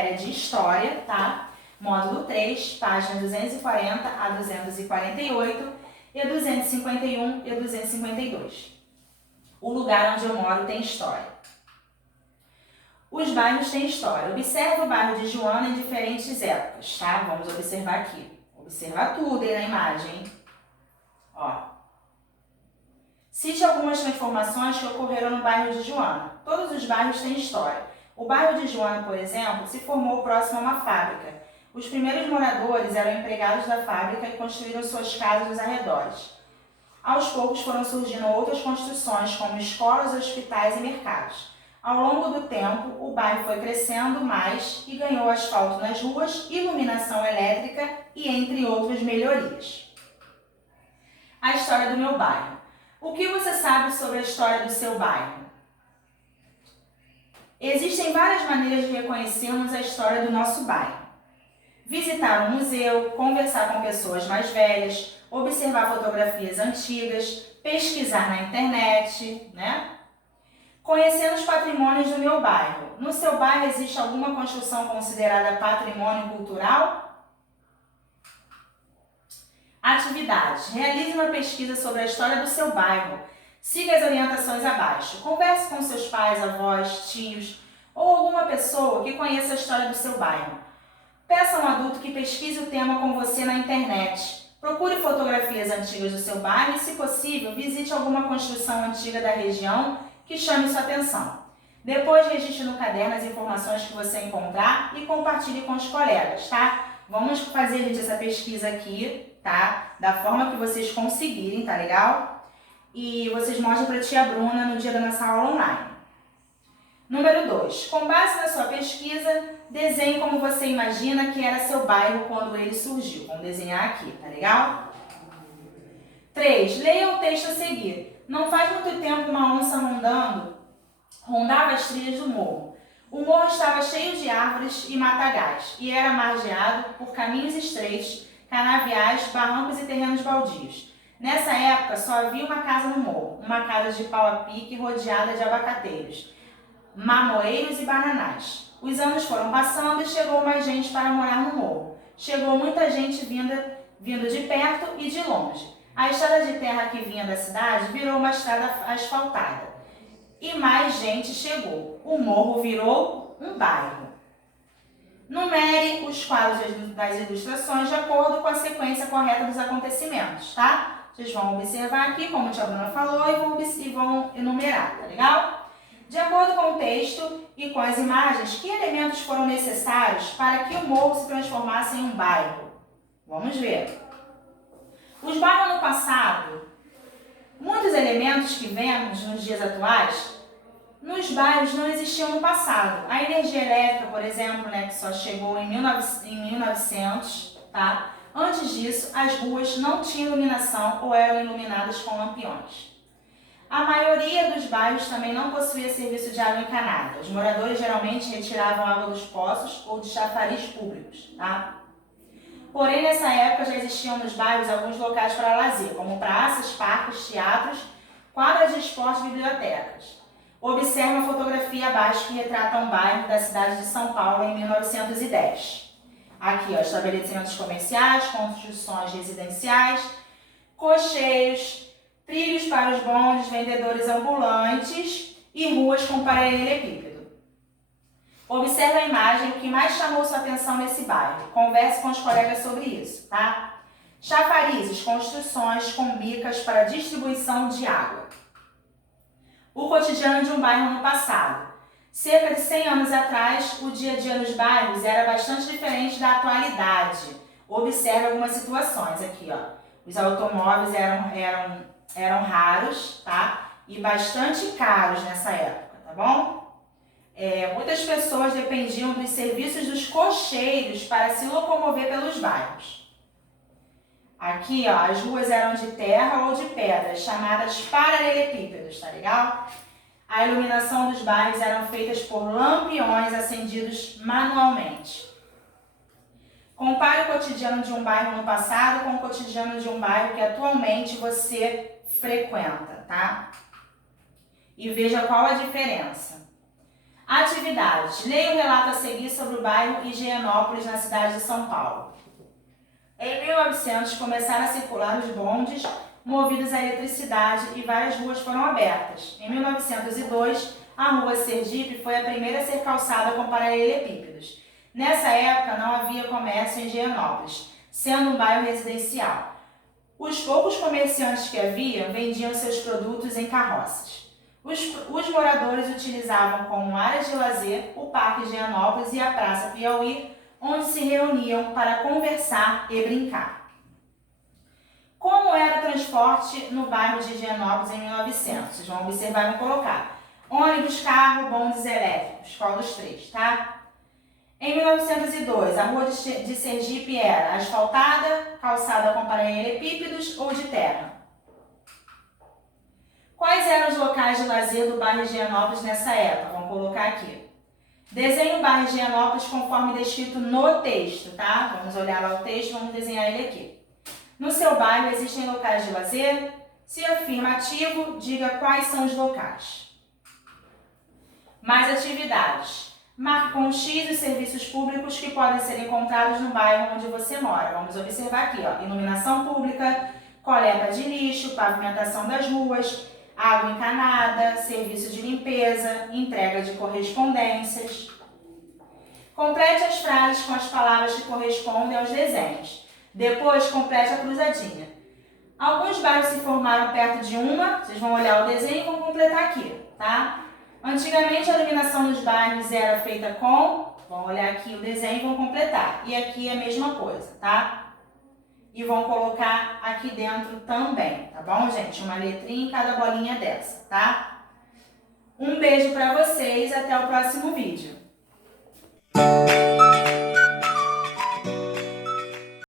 matéria de História, tá? Módulo 3, páginas 240 a 248 e 251 e 252. O lugar onde eu moro tem história. Os bairros têm história. Observe o bairro de Joana em diferentes épocas, tá? Vamos observar aqui. Observar tudo aí na imagem. Ó. Cite algumas transformações que ocorreram no bairro de Joana. Todos os bairros têm história. O bairro de Joana, por exemplo, se formou próximo a uma fábrica. Os primeiros moradores eram empregados da fábrica e construíram suas casas nos arredores. Aos poucos foram surgindo outras construções, como escolas, hospitais e mercados. Ao longo do tempo, o bairro foi crescendo mais e ganhou asfalto nas ruas, iluminação elétrica e entre outras melhorias. A história do meu bairro. O que você sabe sobre a história do seu bairro? Existem várias maneiras de reconhecermos a história do nosso bairro. Visitar um museu, conversar com pessoas mais velhas, observar fotografias antigas, pesquisar na internet, né? Conhecendo os patrimônios do meu bairro. No seu bairro existe alguma construção considerada patrimônio cultural? Atividades. Realize uma pesquisa sobre a história do seu bairro. Siga as orientações abaixo. Converse com seus pais, avós, tios ou alguma pessoa que conheça a história do seu bairro. Peça a um adulto que pesquise o tema com você na internet. Procure fotografias antigas do seu bairro e, se possível, visite alguma construção antiga da região que chame sua atenção. Depois, registre no caderno as informações que você encontrar e compartilhe com os colegas, tá? Vamos fazer, gente, essa pesquisa aqui, tá? Da forma que vocês conseguirem, tá legal? E vocês mostrem para a tia Bruna no dia da nossa aula online. Número 2. Com base na sua pesquisa, desenhe como você imagina que era seu bairro quando ele surgiu. Vamos desenhar aqui, tá legal? 3. Leia o texto a seguir. Não faz muito tempo uma onça rondava as trilhas do morro. O morro estava cheio de árvores e matagais e era margeado por caminhos estreitos, canaviais, barrancos e terrenos baldios. Nessa época só havia uma casa no morro, uma casa de pau a pique rodeada de abacateiros, mamoeiros e bananais. Os anos foram passando e chegou mais gente para morar no morro. Chegou muita gente vindo de perto e de longe. A estrada de terra que vinha da cidade virou uma estrada asfaltada. E mais gente chegou. O morro virou um bairro. Numere os quadros das ilustrações de acordo com a sequência correta dos acontecimentos, tá? Vocês vão observar aqui, como a tia Bruna falou, e vão enumerar, tá legal? De acordo com o texto e com as imagens, que elementos foram necessários para que o morro se transformasse em um bairro? Vamos ver. Os bairros no passado, muitos elementos que vemos nos dias atuais, nos bairros não existiam no passado. A energia elétrica, por exemplo, né, que só chegou em 1900, tá? Antes disso, as ruas não tinham iluminação ou eram iluminadas com lampiões. A maioria dos bairros também não possuía serviço de água encanada. Os moradores geralmente retiravam água dos poços ou de chafariz públicos, tá? Porém, nessa época já existiam nos bairros alguns locais para lazer, como praças, parques, teatros, quadras de esporte e bibliotecas. Observe a fotografia abaixo que retrata um bairro da cidade de São Paulo em 1910. Aqui, ó, estabelecimentos comerciais, construções residenciais, cocheiros, trilhos para os bondes, vendedores ambulantes e ruas com paralelepípedo. Observe a imagem, o que mais chamou sua atenção nesse bairro. Converse com os colegas sobre isso, tá? Chafarizes, construções com bicas para distribuição de água. O cotidiano de um bairro no passado. Cerca de 100 anos atrás, o dia a dia nos bairros era bastante diferente da atualidade. Observe algumas situações aqui, ó. Os automóveis eram raros, tá? E bastante caros nessa época, tá bom? Muitas pessoas dependiam dos serviços dos cocheiros para se locomover pelos bairros. Aqui, ó, as ruas eram de terra ou de pedras, chamadas paralelepípedos, tá legal? A iluminação dos bairros eram feitas por lampiões acendidos manualmente. Compare o cotidiano de um bairro no passado com o cotidiano de um bairro que atualmente você frequenta, tá? E veja qual a diferença. Atividades. Leia o relato a seguir sobre o bairro Higienópolis, na cidade de São Paulo. Em 1900, começaram a circular os bondes movidos à eletricidade e várias ruas foram abertas. Em 1902, a rua Sergipe foi a primeira a ser calçada com paralelepípedos. Nessa época, não havia comércio em Higienópolis, sendo um bairro residencial. Os poucos comerciantes que haviam vendiam seus produtos em carroças. Os moradores utilizavam como áreas de lazer o Parque Higienópolis e a Praça Piauí, onde se reuniam para conversar e brincar. Como era o transporte no bairro de Higienópolis em 1900? Vocês vão observar e vão colocar. Ônibus, carro, bondes elétricos. Qual dos três, tá? Em 1902, a rua de Sergipe era asfaltada, calçada com paralelepípedos ou de terra? Quais eram os locais de lazer do bairro Higienópolis nessa época? Vamos colocar aqui. Desenhe o bairro Higienópolis conforme descrito no texto, tá? Vamos olhar lá o texto e vamos desenhar ele aqui. No seu bairro existem locais de lazer? Se afirmativo, diga quais são os locais. Mais atividades. Marque com X os serviços públicos que podem ser encontrados no bairro onde você mora. Vamos observar aqui, ó. Iluminação pública, coleta de lixo, pavimentação das ruas, água encanada, serviço de limpeza, entrega de correspondências. Complete as frases com as palavras que correspondem aos desenhos. Depois, complete a cruzadinha. Alguns bairros se formaram perto de uma, vocês vão olhar o desenho e vão completar aqui, tá? Antigamente a iluminação nos bairros era feita com, vão olhar aqui o desenho e vão completar. E aqui é a mesma coisa, tá? E vão colocar aqui dentro também, tá bom, gente? Uma letrinha em cada bolinha dessa, tá? Um beijo pra vocês, até o próximo vídeo.